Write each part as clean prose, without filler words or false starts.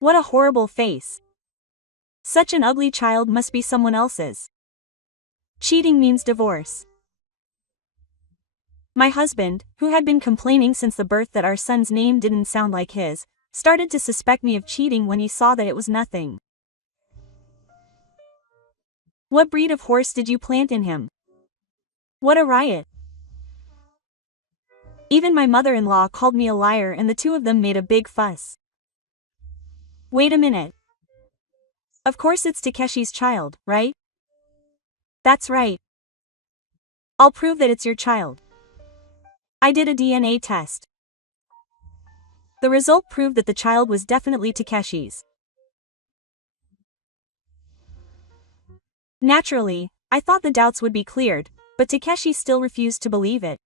What a horrible face. Such an ugly child must be someone else's. Cheating means divorce. My husband, who had been complaining since the birth that our son's name didn't sound like his, started to suspect me of cheating when he saw that it was nothing. What breed of horse did you plant in him? What a riot. Even my mother-in-law called me a liar and the two of them made a big fuss. Wait a minute. Of course it's Takeshi's child, right? That's right. I'll prove that it's your child. I did a DNA test. The result proved that the child was definitely Takeshi's. Naturally, I thought the doubts would be cleared, but Takeshi still refused to believe it.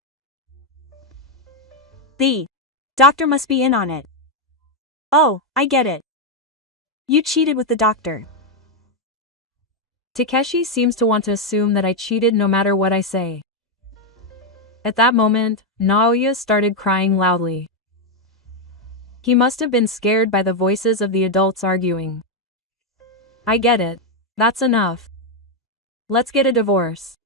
The doctor must be in on it. Oh, I get it. You cheated with the doctor. Takeshi seems to want to assume that I cheated no matter what I say. At that moment, Naoya started crying loudly. He must have been scared by the voices of the adults arguing. I get it. That's enough. Let's get a divorce.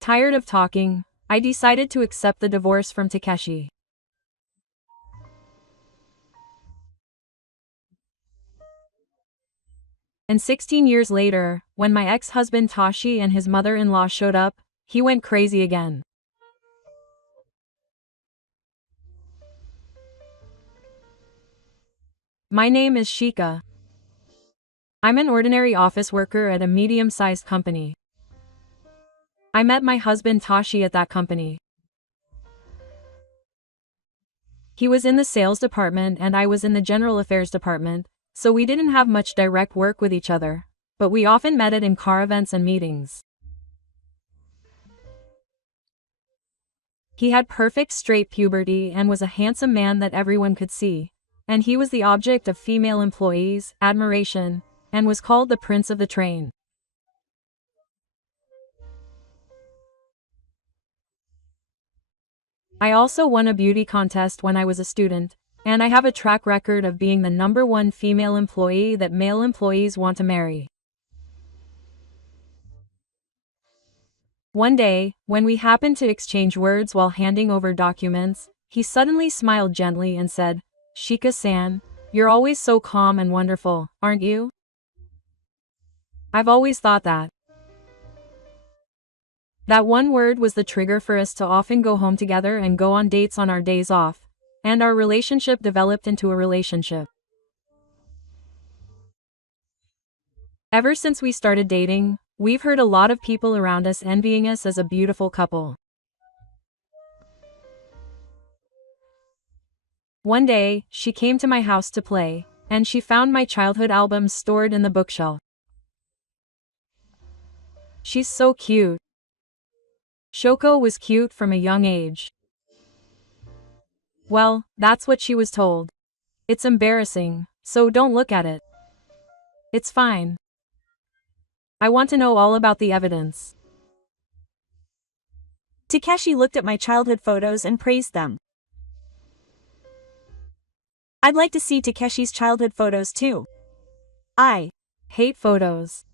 Tired of talking, I decided to accept the divorce from Takeshi. And 16 years later, when my ex-husband Tashi and his mother-in-law showed up, he went crazy again. My name is Shika. I'm an ordinary office worker at a medium-sized company. I met my husband Tashi at that company. He was in the sales department and I was in the general affairs department, so we didn't have much direct work with each other, but we often met in car events and meetings. He had perfect straight puberty and was a handsome man that everyone could see, and he was the object of female employees' admiration, and was called the Prince of the Train. I also won a beauty contest when I was a student, and I have a track record of being the #1 female employee that male employees want to marry. One day, when we happened to exchange words while handing over documents, he suddenly smiled gently and said, "Shika-san, you're always so calm and wonderful, aren't you?" I've always thought that. That one word was the trigger for us to often go home together and go on dates on our days off, and our relationship developed into a relationship. Ever since we started dating, we've heard a lot of people around us envying us as a beautiful couple. One day, she came to my house to play, and she found my childhood albums stored in the bookshelf. She's so cute. Shoko was cute from a young age. Well, that's what she was told. It's embarrassing, so don't look at it. It's fine. I want to know all about the evidence. Takeshi looked at my childhood photos and praised them. I'd like to see Takeshi's childhood photos too. I hate photos.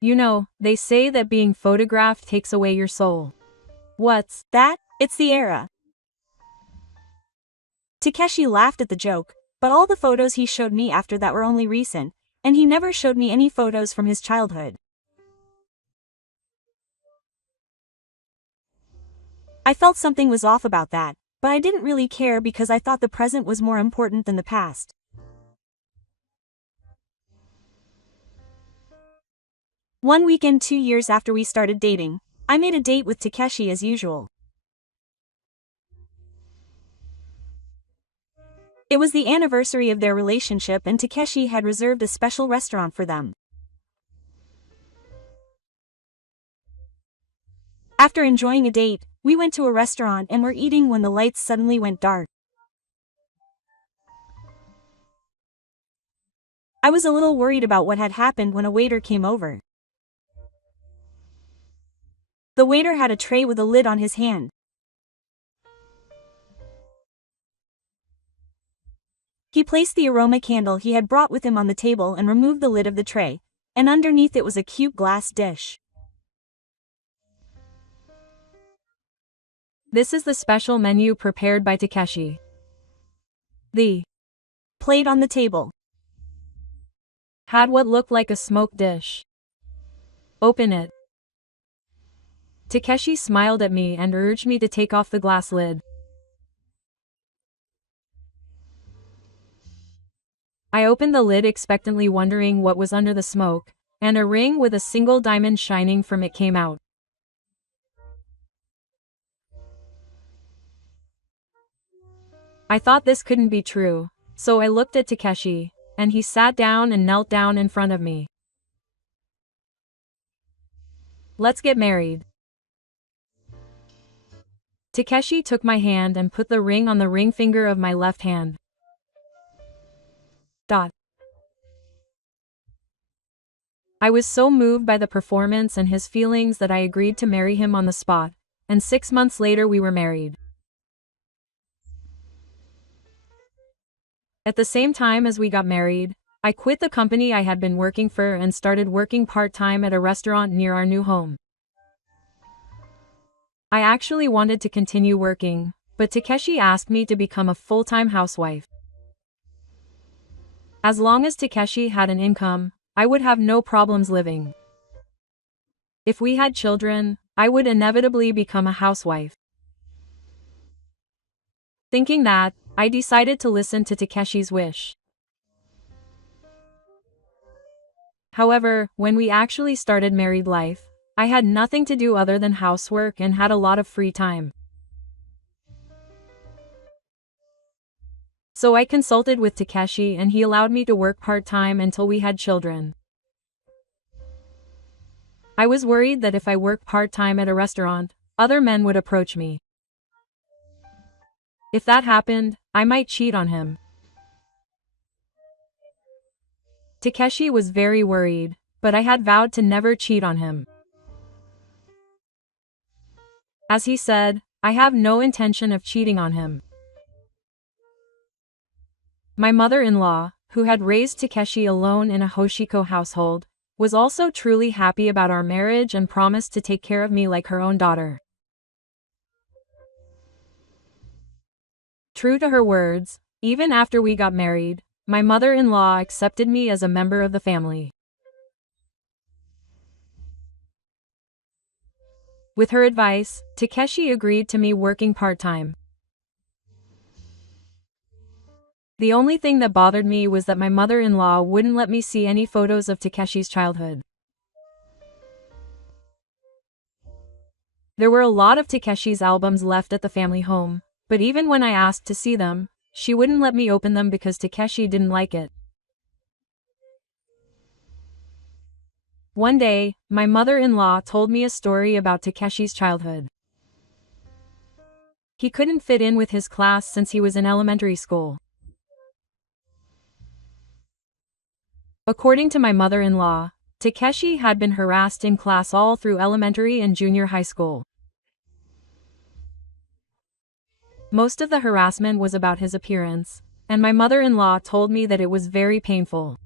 You know, they say that being photographed takes away your soul. What's that? It's the era. Takeshi laughed at the joke, but all the photos he showed me after that were only recent, and he never showed me any photos from his childhood. I felt something was off about that, but I didn't really care because I thought the present was more important than the past. One weekend 2 years after we started dating, I made a date with Takeshi as usual. It was the anniversary of their relationship and Takeshi had reserved a special restaurant for them. After enjoying a date, we went to a restaurant and were eating when the lights suddenly went dark. I was a little worried about what had happened when a waiter came over. The waiter had a tray with a lid on his hand. He placed the aroma candle he had brought with him on the table and removed the lid of the tray, and underneath it was a cute glass dish. This is the special menu prepared by Takeshi. The Plate on the table had what looked like a smoked dish. Open it. Takeshi smiled at me and urged me to take off the glass lid. I opened the lid expectantly, wondering what was under the smoke, and a ring with a single diamond shining from it came out. I thought this couldn't be true, so I looked at Takeshi, and he sat down and knelt down in front of me. Let's get married. Takeshi took my hand and put the ring on the ring finger of my left hand. I was so moved by the performance and his feelings that I agreed to marry him on the spot, and 6 months later we were married. At the same time as we got married, I quit the company I had been working for and started working part-time at a restaurant near our new home. I actually wanted to continue working, but Takeshi asked me to become a full-time housewife. As long as Takeshi had an income, I would have no problems living. If we had children, I would inevitably become a housewife. Thinking that, I decided to listen to Takeshi's wish. However, when we actually started married life, I had nothing to do other than housework and had a lot of free time. So I consulted with Takeshi and he allowed me to work part-time until we had children. I was worried that if I worked part-time at a restaurant, other men would approach me. If that happened, I might cheat on him. Takeshi was very worried, but I had vowed to never cheat on him. As he said, I have no intention of cheating on him. My mother-in-law, who had raised Takeshi alone in a Hoshiko household, was also truly happy about our marriage and promised to take care of me like her own daughter. True to her words, even after we got married, my mother-in-law accepted me as a member of the family. With her advice, Takeshi agreed to me working part-time. The only thing that bothered me was that my mother-in-law wouldn't let me see any photos of Takeshi's childhood. There were a lot of Takeshi's albums left at the family home, but even when I asked to see them, she wouldn't let me open them because Takeshi didn't like it. One day, my mother-in-law told me a story about Takeshi's childhood. He couldn't fit in with his class since he was in elementary school. According to my mother-in-law, Takeshi had been harassed in class all through elementary and junior high school. Most of the harassment was about his appearance, and my mother-in-law told me that it was very painful.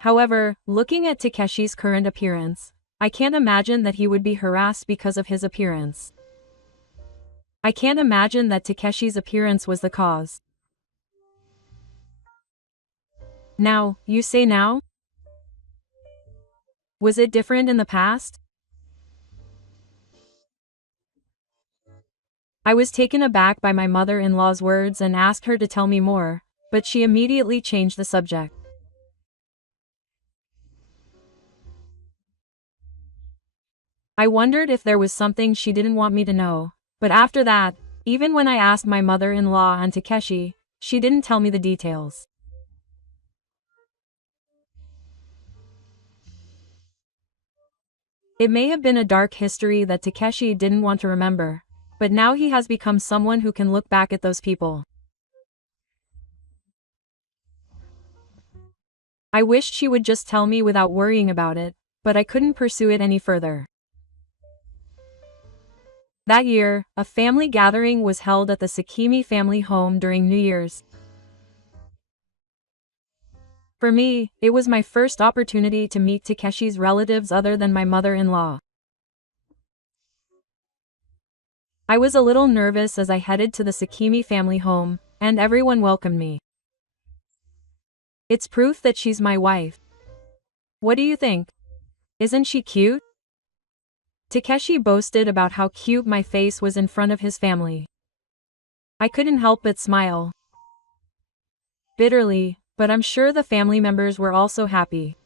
However, looking at Takeshi's current appearance, I can't imagine that he would be harassed because of his appearance. I can't imagine that Takeshi's appearance was the cause. Now, you say now? Was it different in the past? I was taken aback by my mother-in-law's words and asked her to tell me more, but she immediately changed the subject. I wondered if there was something she didn't want me to know, but after that, even when I asked my mother-in-law and Takeshi, she didn't tell me the details. It may have been a dark history that Takeshi didn't want to remember, but now he has become someone who can look back at those people. I wished she would just tell me without worrying about it, but I couldn't pursue it any further. That year, a family gathering was held at the Sakimi family home during New Year's. For me, it was my first opportunity to meet Takeshi's relatives other than my mother-in-law. I was a little nervous as I headed to the Sakimi family home, and everyone welcomed me. It's proof that she's my wife. What do you think? Isn't she cute? Takeshi boasted about how cute my face was in front of his family. I couldn't help but smile. Bitterly, but I'm sure the family members were also happy.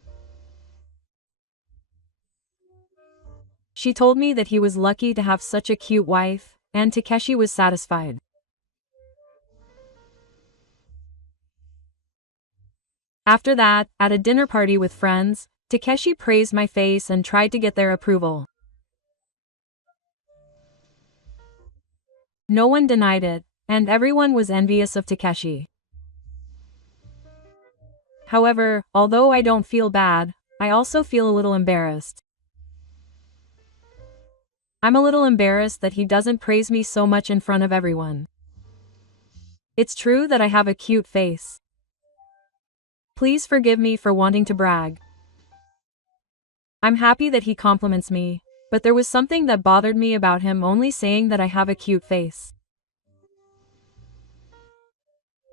She told me that he was lucky to have such a cute wife, and Takeshi was satisfied. After that, at a dinner party with friends, Takeshi praised my face and tried to get their approval. No one denied it, and everyone was envious of Takeshi. However, although I don't feel bad, I also feel a little embarrassed. I'm a little embarrassed that he doesn't praise me so much in front of everyone. It's true that I have a cute face. Please forgive me for wanting to brag. I'm happy that he compliments me, but there was something that bothered me about him only saying that I have a cute face.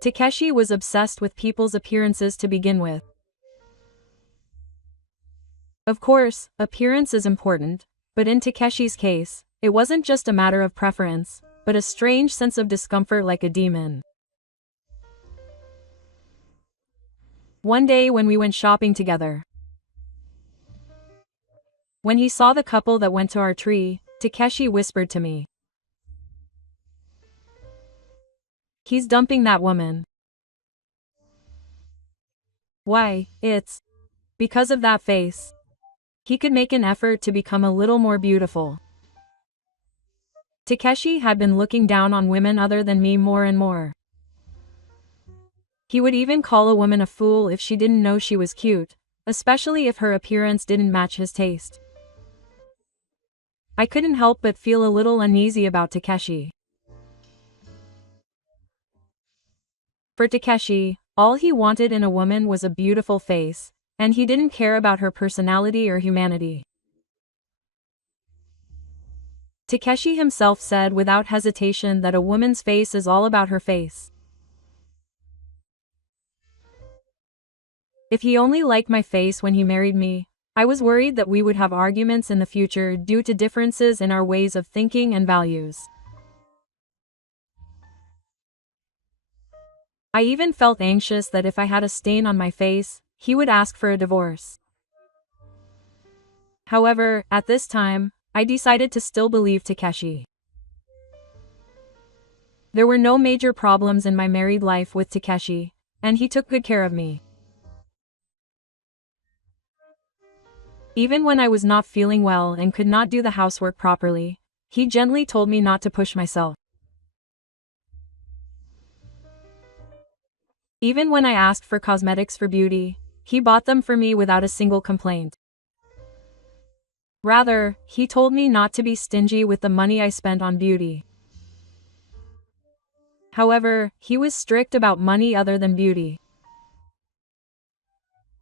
Takeshi was obsessed with people's appearances to begin with. Of course, appearance is important, but in Takeshi's case, it wasn't just a matter of preference, but a strange sense of discomfort like a demon. One day when we went shopping together, when he saw the couple that went to our tree, Takeshi whispered to me, "He's dumping that woman." Why, it's because of that face. He could make an effort to become a little more beautiful. Takeshi had been looking down on women other than me more and more. He would even call a woman a fool if she didn't know she was cute, especially if her appearance didn't match his taste. I couldn't help but feel a little uneasy about Takeshi. For Takeshi, all he wanted in a woman was a beautiful face, and he didn't care about her personality or humanity. Takeshi himself said without hesitation that a woman's face is all about her face. If he only liked my face when he married me, I was worried that we would have arguments in the future due to differences in our ways of thinking and values. I even felt anxious that if I had a stain on my face, he would ask for a divorce. However, at this time, I decided to still believe Takeshi. There were no major problems in my married life with Takeshi, and he took good care of me. Even when I was not feeling well and could not do the housework properly, he gently told me not to push myself. Even when I asked for cosmetics for beauty, he bought them for me without a single complaint. Rather, he told me not to be stingy with the money I spent on beauty. However, he was strict about money other than beauty.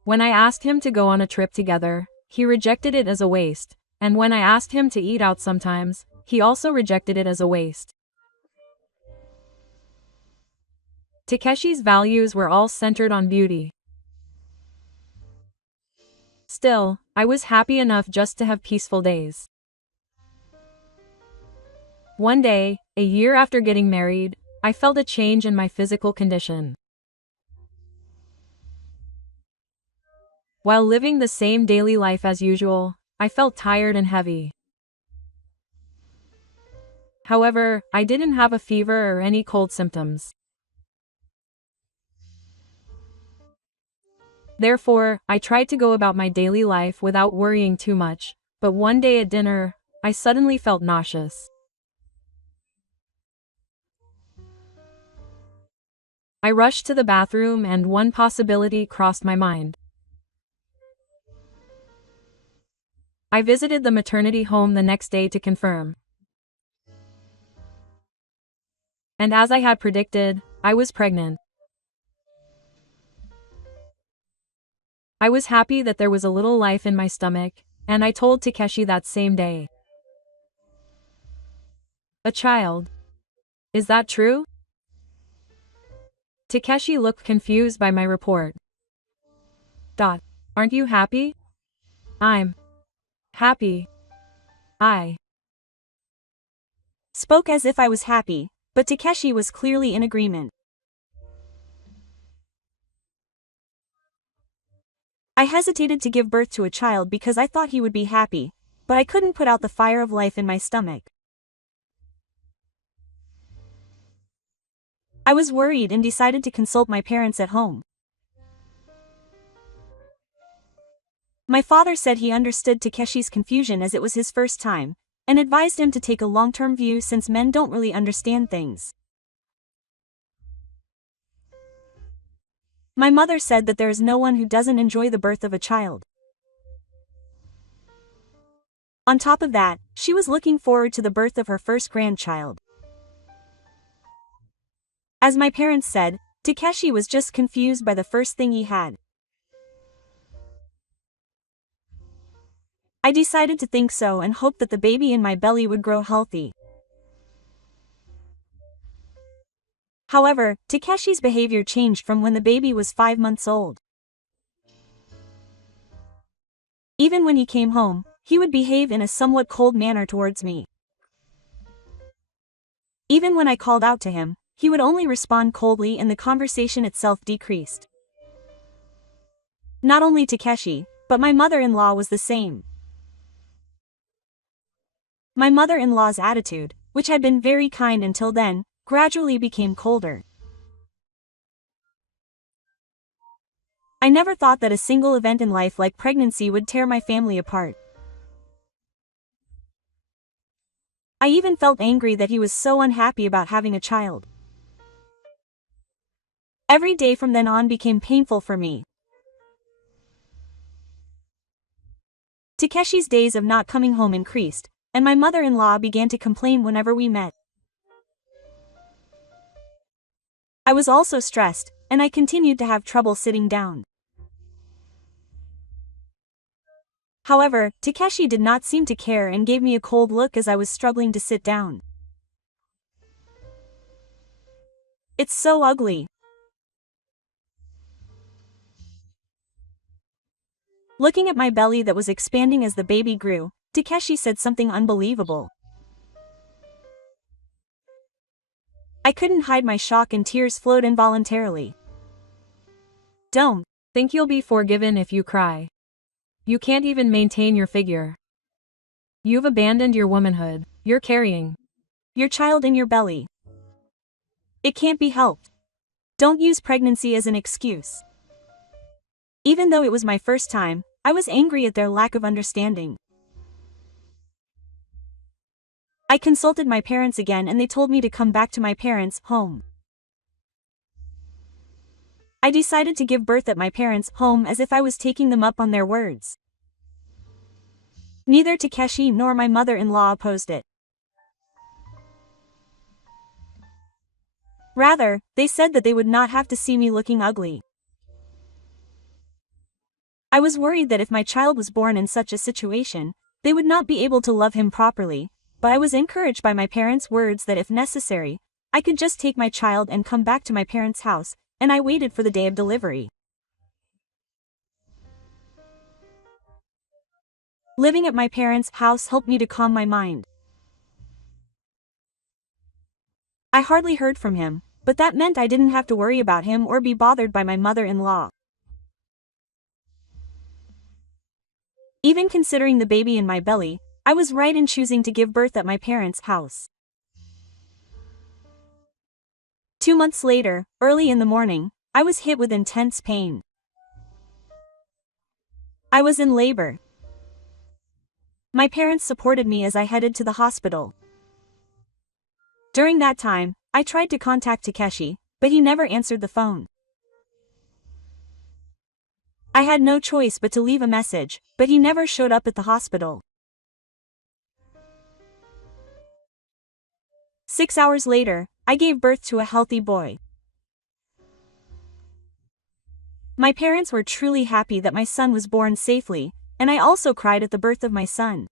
When I asked him to go on a trip together, he rejected it as a waste, and when I asked him to eat out sometimes, he also rejected it as a waste. Takeshi's values were all centered on beauty. Still, I was happy enough just to have peaceful days. One day, a year after getting married, I felt a change in my physical condition. While living the same daily life as usual, I felt tired and heavy. However, I didn't have a fever or any cold symptoms. Therefore, I tried to go about my daily life without worrying too much, but one day at dinner, I suddenly felt nauseous. I rushed to the bathroom and one possibility crossed my mind. I visited the maternity home the next day to confirm. And as I had predicted, I was pregnant. I was happy that there was a little life in my stomach, and I told Takeshi that same day. A child. Is that true? Takeshi looked confused by my report. Aren't you happy? I'm happy. I spoke as if I was happy, but Takeshi was clearly in agreement. I hesitated to give birth to a child because I thought he would be happy, but I couldn't put out the fire of life in my stomach. I was worried and decided to consult my parents at home. My father said he understood Takeshi's confusion as it was his first time, and advised him to take a long-term view since men don't really understand things. My mother said that there is no one who doesn't enjoy the birth of a child. On top of that, she was looking forward to the birth of her first grandchild. As my parents said, Takeshi was just confused by the first thing he had. I decided to think so and hoped that the baby in my belly would grow healthy. However, Takeshi's behavior changed from when the baby was 5 months old. Even when he came home, he would behave in a somewhat cold manner towards me. Even when I called out to him, he would only respond coldly and the conversation itself decreased. Not only Takeshi, but my mother-in-law was the same. My mother-in-law's attitude, which had been very kind until then, gradually became colder. I never thought that a single event in life like pregnancy would tear my family apart. I even felt angry that he was so unhappy about having a child. Every day from then on became painful for me. Takeshi's days of not coming home increased, and my mother-in-law began to complain whenever we met. I was also stressed, and I continued to have trouble sitting down. However, Takeshi did not seem to care and gave me a cold look as I was struggling to sit down. It's so ugly. Looking at my belly that was expanding as the baby grew, Takeshi said something unbelievable. I couldn't hide my shock and tears flowed involuntarily. Don't think you'll be forgiven if you cry. You can't even maintain your figure. You've abandoned your womanhood. You're carrying your child in your belly. It can't be helped. Don't use pregnancy as an excuse. Even though it was my first time, I was angry at their lack of understanding. I consulted my parents again and they told me to come back to my parents' home. I decided to give birth at my parents' home as if I was taking them up on their words. Neither Takeshi nor my mother-in-law opposed it. Rather, they said that they would not have to see me looking ugly. I was worried that if my child was born in such a situation, they would not be able to love him properly, but I was encouraged by my parents' words that if necessary, I could just take my child and come back to my parents' house, and I waited for the day of delivery. Living at my parents' house helped me to calm my mind. I hardly heard from him, but that meant I didn't have to worry about him or be bothered by my mother-in-law. Even considering the baby in my belly, I was right in choosing to give birth at my parents' house. 2 months later, early in the morning, I was hit with intense pain. I was in labor. My parents supported me as I headed to the hospital. During that time, I tried to contact Takeshi, but he never answered the phone. I had no choice but to leave a message, but he never showed up at the hospital. 6 hours later, I gave birth to a healthy boy. My parents were truly happy that my son was born safely, and I also cried at the birth of my son.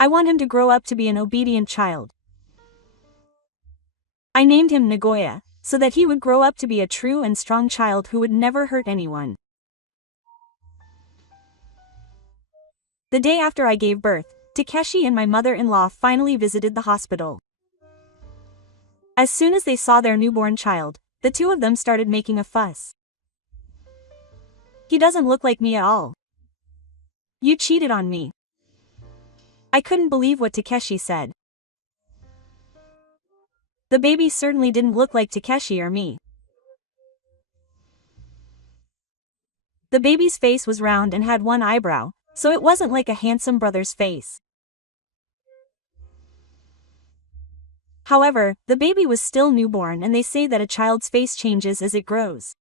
I want him to grow up to be an obedient child. I named him Nagoya, so that he would grow up to be a true and strong child who would never hurt anyone. The day after I gave birth, Takeshi and my mother-in-law finally visited the hospital. As soon as they saw their newborn child, the two of them started making a fuss. He doesn't look like me at all. You cheated on me. I couldn't believe what Takeshi said. The baby certainly didn't look like Takeshi or me. The baby's face was round and had one eyebrow, so it wasn't like a handsome brother's face. However, the baby was still newborn and they say that a child's face changes as it grows.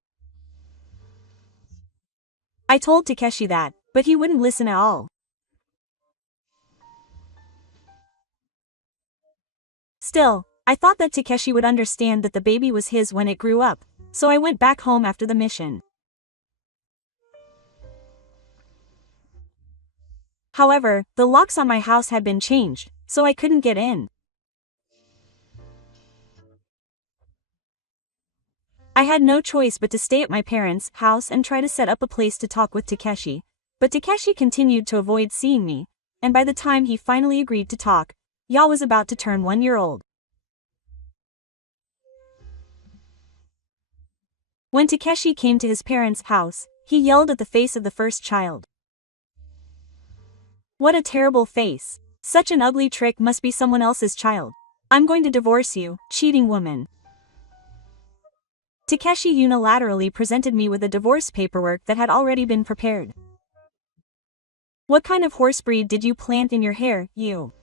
I told Takeshi that, but he wouldn't listen at all. Still, I thought that Takeshi would understand that the baby was his when it grew up, so I went back home after the mission. However, the locks on my house had been changed, so I couldn't get in. I had no choice but to stay at my parents' house and try to set up a place to talk with Takeshi, but Takeshi continued to avoid seeing me, and by the time he finally agreed to talk, Ya was about to turn 1 year old. When Takeshi came to his parents' house, he yelled at the face of the first child. What a terrible face. Such an ugly trick must be someone else's child. I'm going to divorce you, cheating woman. Takeshi unilaterally presented me with the divorce paperwork that had already been prepared. What kind of horse breed did you plant in your hair, you?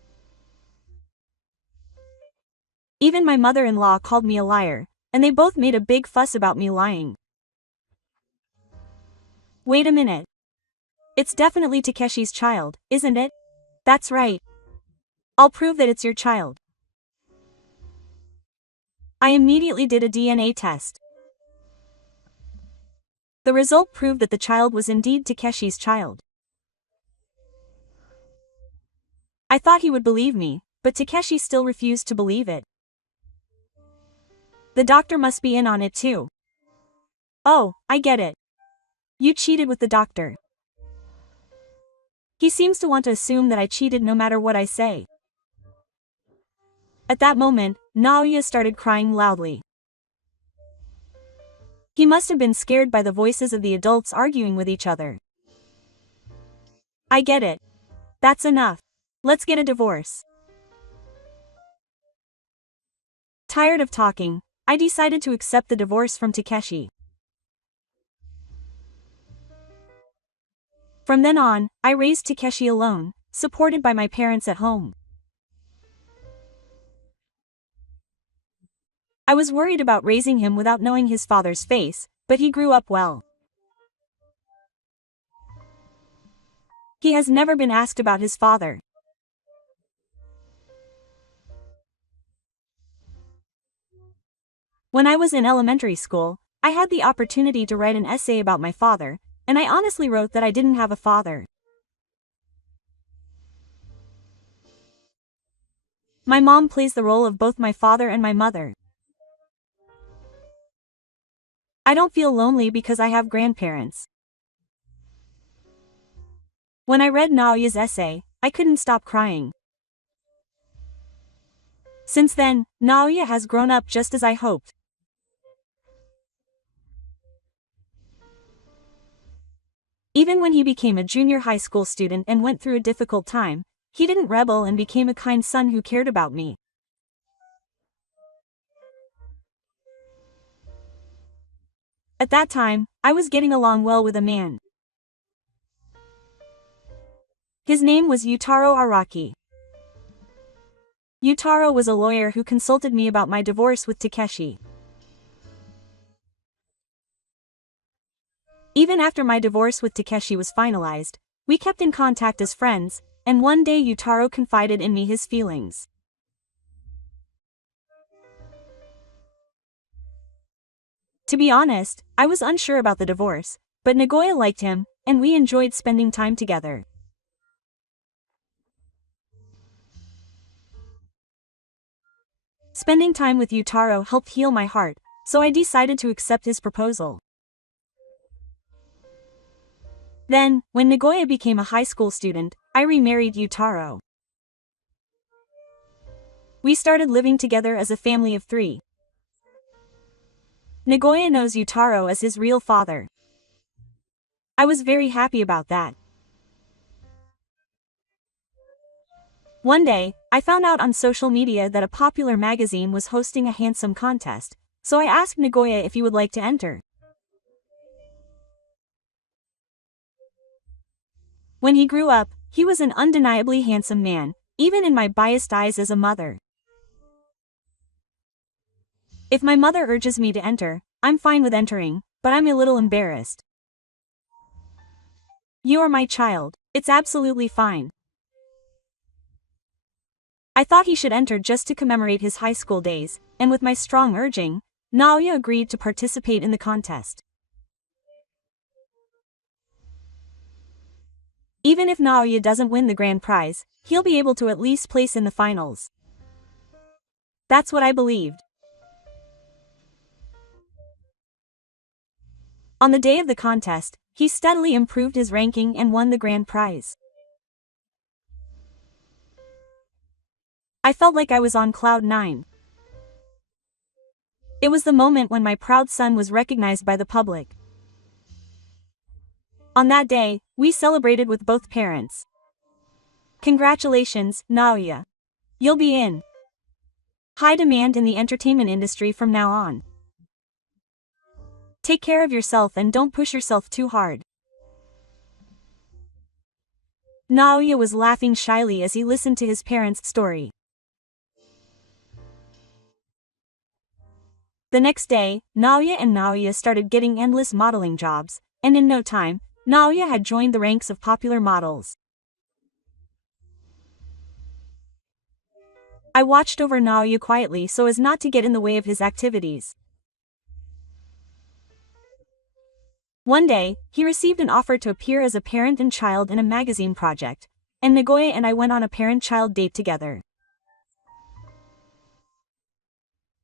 Even my mother-in-law called me a liar, and they both made a big fuss about me lying. Wait a minute. It's definitely Takeshi's child, isn't it? That's right. I'll prove that it's your child. I immediately did a DNA test. The result proved that the child was indeed Takeshi's child. I thought he would believe me, but Takeshi still refused to believe it. The doctor must be in on it too. Oh, I get it. You cheated with the doctor. He seems to want to assume that I cheated no matter what I say. At that moment, Naoya started crying loudly. He must have been scared by the voices of the adults arguing with each other. I get it. That's enough. Let's get a divorce. Tired of talking, I decided to accept the divorce from Takeshi. From then on, I raised Takeshi alone, supported by my parents at home. I was worried about raising him without knowing his father's face, but he grew up well. He has never been asked about his father. When I was in elementary school, I had the opportunity to write an essay about my father, and I honestly wrote that I didn't have a father. My mom plays the role of both my father and my mother. I don't feel lonely because I have grandparents. When I read Naoya's essay, I couldn't stop crying. Since then, Naoya has grown up just as I hoped. Even when he became a junior high school student and went through a difficult time, he didn't rebel and became a kind son who cared about me. At that time, I was getting along well with a man. His name was Yutaro Araki. Yutaro was a lawyer who consulted me about my divorce with Takeshi. Even after my divorce with Takeshi was finalized, we kept in contact as friends, and one day Yutaro confided in me his feelings. To be honest, I was unsure about the divorce, but Nagoya liked him, and we enjoyed spending time together. Spending time with Yutaro helped heal my heart, so I decided to accept his proposal. Then, when Nagoya became a high school student, I remarried Yutaro. We started living together as a family of 3. Nagoya knows Yutaro as his real father. I was very happy about that. One day, I found out on social media that a popular magazine was hosting a handsome contest, so I asked Nagoya if he would like to enter. When he grew up, he was an undeniably handsome man, even in my biased eyes as a mother. If my mother urges me to enter, I'm fine with entering, but I'm a little embarrassed. You are my child, it's absolutely fine. I thought he should enter just to commemorate his high school days, and with my strong urging, Naoya agreed to participate in the contest. Even if Naoya doesn't win the grand prize, he'll be able to at least place in the finals. That's what I believed. On the day of the contest, he steadily improved his ranking and won the grand prize. I felt like I was on cloud 9. It was the moment when my proud son was recognized by the public. On that day, we celebrated with both parents. Congratulations, Naoya. You'll be in high demand in the entertainment industry from now on. Take care of yourself and don't push yourself too hard. Naoya was laughing shyly as he listened to his parents' story. The next day, Naoya and Naoya started getting endless modeling jobs, and in no time, Naoya had joined the ranks of popular models. I watched over Naoya quietly so as not to get in the way of his activities. One day, he received an offer to appear as a parent and child in a magazine project, and Nagoya and I went on a parent-child date together.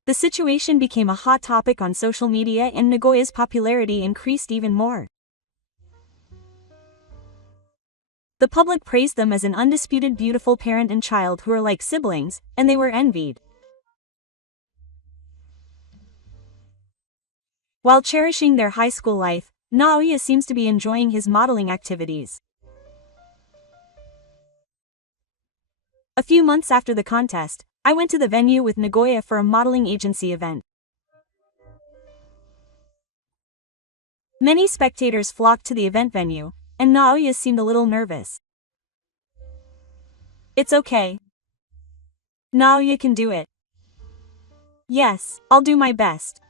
The situation became a hot topic on social media and Nagoya's popularity increased even more. The public praised them as an undisputed beautiful parent and child who are like siblings, and they were envied. While cherishing their high school life, Naoya seems to be enjoying his modeling activities. A few months after the contest, I went to the venue with Nagoya for a modeling agency event. Many spectators flocked to the event venue, and Naoya seemed a little nervous. It's okay. Naoya can do it. Yes, I'll do my best.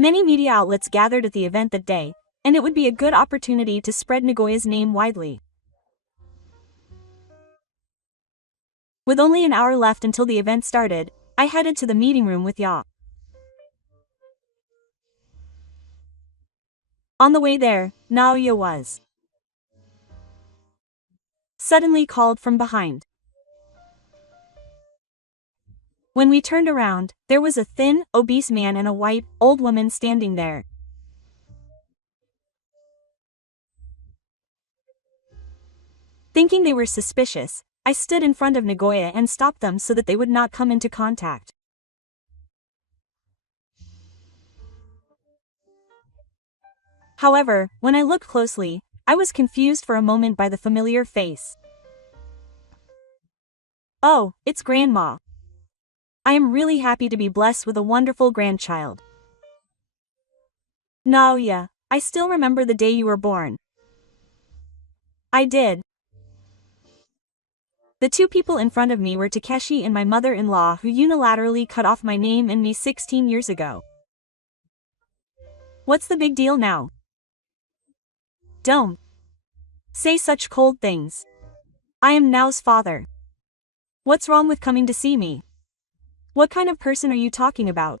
Many media outlets gathered at the event that day, and it would be a good opportunity to spread Nagoya's name widely. With only an hour left until the event started, I headed to the meeting room with Ya. On the way there, Naoya was suddenly called from behind. When we turned around, there was a thin, obese man and a white, old woman standing there. Thinking they were suspicious, I stood in front of Nagoya and stopped them so that they would not come into contact. However, when I looked closely, I was confused for a moment by the familiar face. Oh, it's Grandma. I am really happy to be blessed with a wonderful grandchild. Naoya, I still remember the day you were born. I did. The two people in front of me were Takeshi and my mother-in-law who unilaterally cut off my name and me 16 years ago. What's the big deal now? Don't say such cold things. I am Nao's father. What's wrong with coming to see me? What kind of person are you talking about?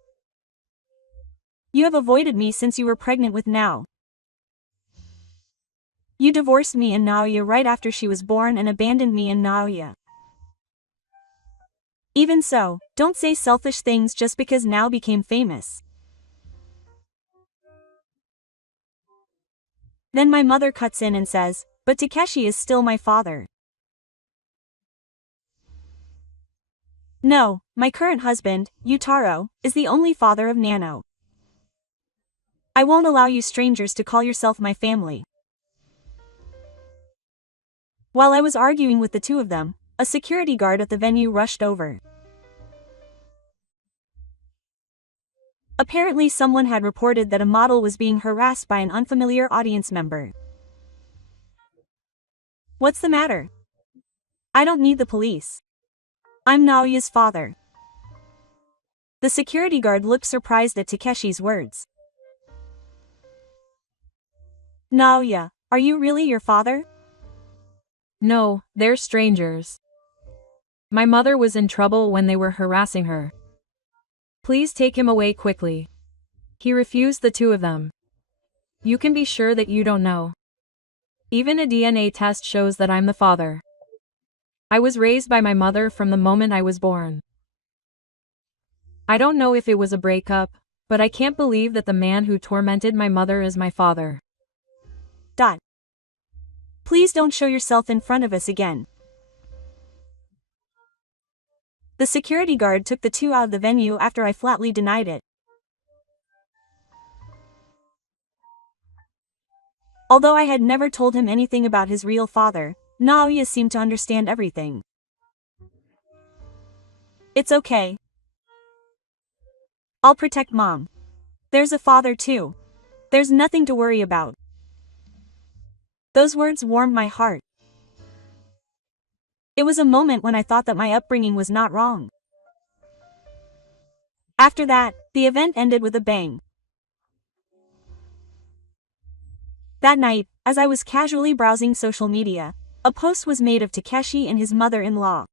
You have avoided me since you were pregnant with Now. You divorced me and Naoya right after she was born and abandoned me and Naoya. Even so, don't say selfish things just because Now became famous. Then my mother cuts in and says, but Takeshi is still my father. No, my current husband, Yutaro, is the only father of Nano. I won't allow you strangers to call yourself my family. While I was arguing with the two of them, a security guard at the venue rushed over. Apparently someone had reported that a model was being harassed by an unfamiliar audience member. What's the matter? I don't need the police. I'm Naoya's father. The security guard looked surprised at Takeshi's words. Naoya, are you really your father? No, they're strangers. My mother was in trouble when they were harassing her. Please take him away quickly. He refused the two of them. You can be sure that you don't know. Even a DNA test shows that I'm the father. I was raised by my mother from the moment I was born. I don't know if it was a breakup, but I can't believe that the man who tormented my mother is my father. Please don't show yourself in front of us again. The security guard took the two out of the venue after I flatly denied it. Although I had never told him anything about his real father, Naoya seemed to understand everything. It's okay. I'll protect Mom. There's a father too. There's nothing to worry about. Those words warmed my heart. It was a moment when I thought that my upbringing was not wrong. After that, the event ended with a bang. That night, as I was casually browsing social media, a post was made of Takeshi and his mother-in-law.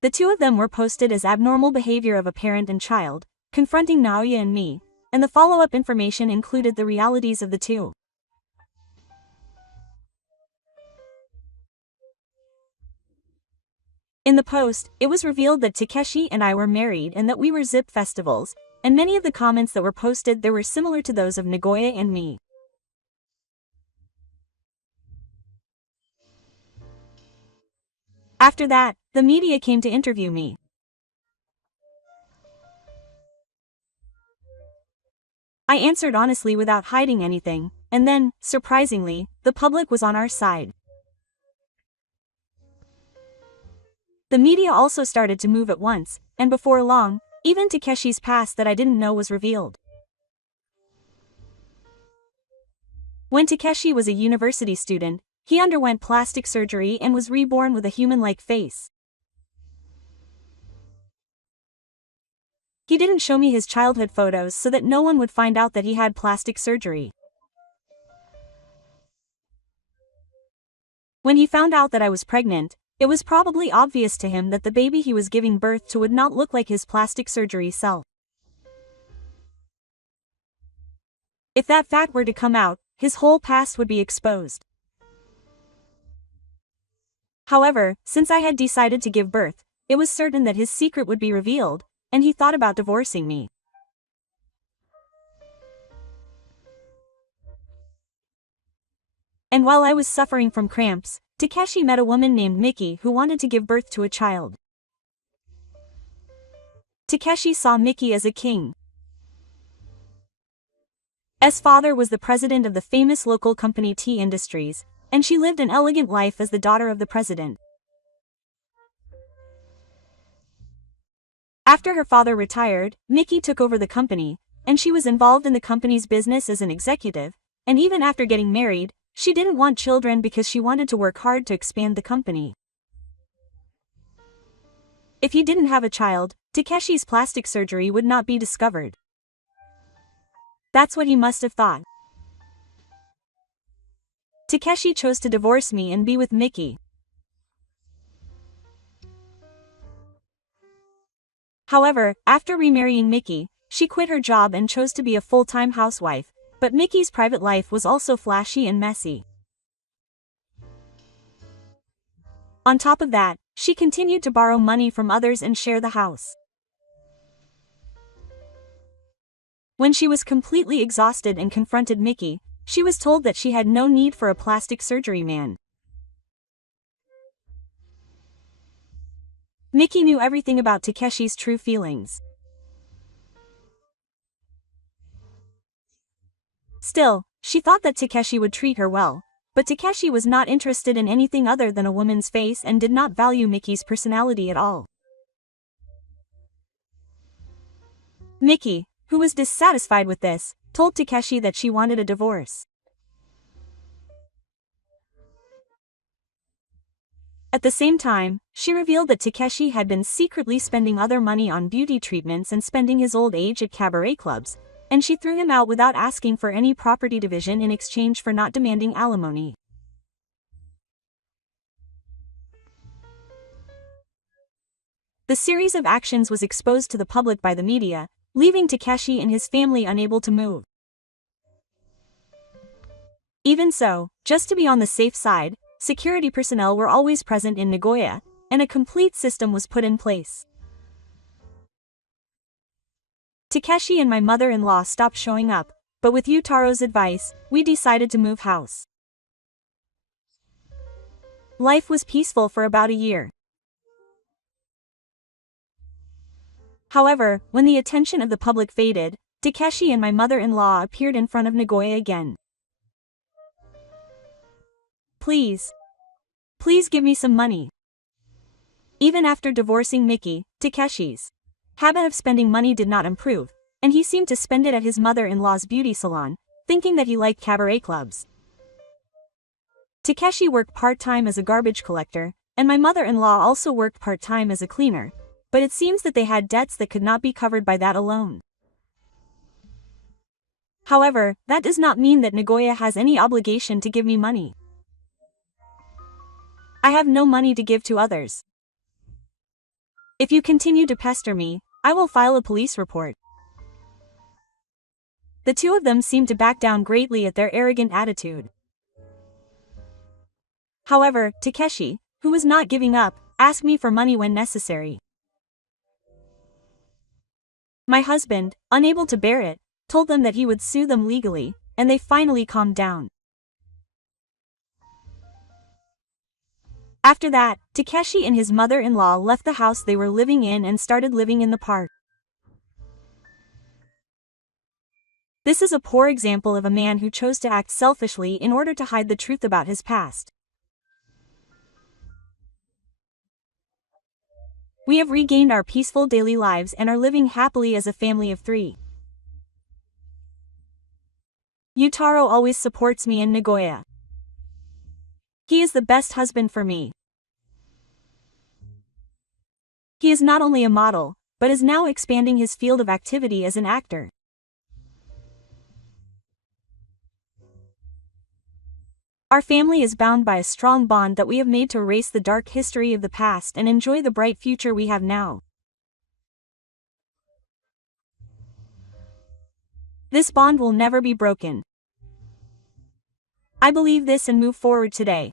The two of them were posted as abnormal behavior of a parent and child, confronting Naoya and me, and the follow-up information included the realities of the two. In the post, it was revealed that Takeshi and I were married and that we were Zip festivals, and many of the comments that were posted there were similar to those of Nagoya and me. After that, the media came to interview me. I answered honestly without hiding anything, and then, surprisingly, the public was on our side. The media also started to move at once, and before long, even Takeshi's past that I didn't know was revealed. When Takeshi was a university student, he underwent plastic surgery and was reborn with a human-like face. He didn't show me his childhood photos so that no one would find out that he had plastic surgery. When he found out that I was pregnant, it was probably obvious to him that the baby he was giving birth to would not look like his plastic surgery self. If that fact were to come out, his whole past would be exposed. However, since I had decided to give birth, it was certain that his secret would be revealed, and he thought about divorcing me. And while I was suffering from cramps, Takeshi met a woman named Miki who wanted to give birth to a child. Takeshi saw Miki as a king. S father was the president of the famous local company Tea Industries, and she lived an elegant life as the daughter of the president. After her father retired, Miki took over the company, and she was involved in the company's business as an executive, and even after getting married, she didn't want children because she wanted to work hard to expand the company. If he didn't have a child, Takeshi's plastic surgery would not be discovered. That's what he must have thought. Takeshi chose to divorce me and be with Miki. However, after remarrying Mickey, she quit her job and chose to be a full-time housewife, but Mickey's private life was also flashy and messy. On top of that, she continued to borrow money from others and share the house. When she was completely exhausted and confronted Mickey, she was told that she had no need for a plastic surgery man. Mickey knew everything about Takeshi's true feelings. Still, she thought that Takeshi would treat her well, but Takeshi was not interested in anything other than a woman's face and did not value Mickey's personality at all. Mickey, who was dissatisfied with this, told Takeshi that she wanted a divorce. At the same time, she revealed that Takeshi had been secretly spending other money on beauty treatments and spending his old age at cabaret clubs, and she threw him out without asking for any property division in exchange for not demanding alimony. The series of actions was exposed to the public by the media, leaving Takeshi and his family unable to move. Even so, just to be on the safe side, security personnel were always present in Nagoya, and a complete system was put in place. Takeshi and my mother-in-law stopped showing up, but with Yutaro's advice, we decided to move house. Life was peaceful for about a year. However, when the attention of the public faded, Takeshi and my mother-in-law appeared in front of Nagoya again. Please give me some money. Even after divorcing Mickey, Takeshi's habit of spending money did not improve, and he seemed to spend it at his mother-in-law's beauty salon, thinking that he liked cabaret clubs. Takeshi worked part-time as a garbage collector, and my mother-in-law also worked part-time as a cleaner, but it seems that they had debts that could not be covered by that alone. However, that does not mean that Nagoya has any obligation to give me money. I have no money to give to others. If you continue to pester me, I will file a police report. The two of them seemed to back down greatly at their arrogant attitude. However, Takeshi, who was not giving up, asked me for money when necessary. My husband, unable to bear it, told them that he would sue them legally, and they finally calmed down. After that, Takeshi and his mother-in-law left the house they were living in and started living in the park. This is a poor example of a man who chose to act selfishly in order to hide the truth about his past. We have regained our peaceful daily lives and are living happily as a family of 3. Yutaro always supports me in Nagoya. He is the best husband for me. He is not only a model, but is now expanding his field of activity as an actor. Our family is bound by a strong bond that we have made to erase the dark history of the past and enjoy the bright future we have now. This bond will never be broken. I believe this and move forward today.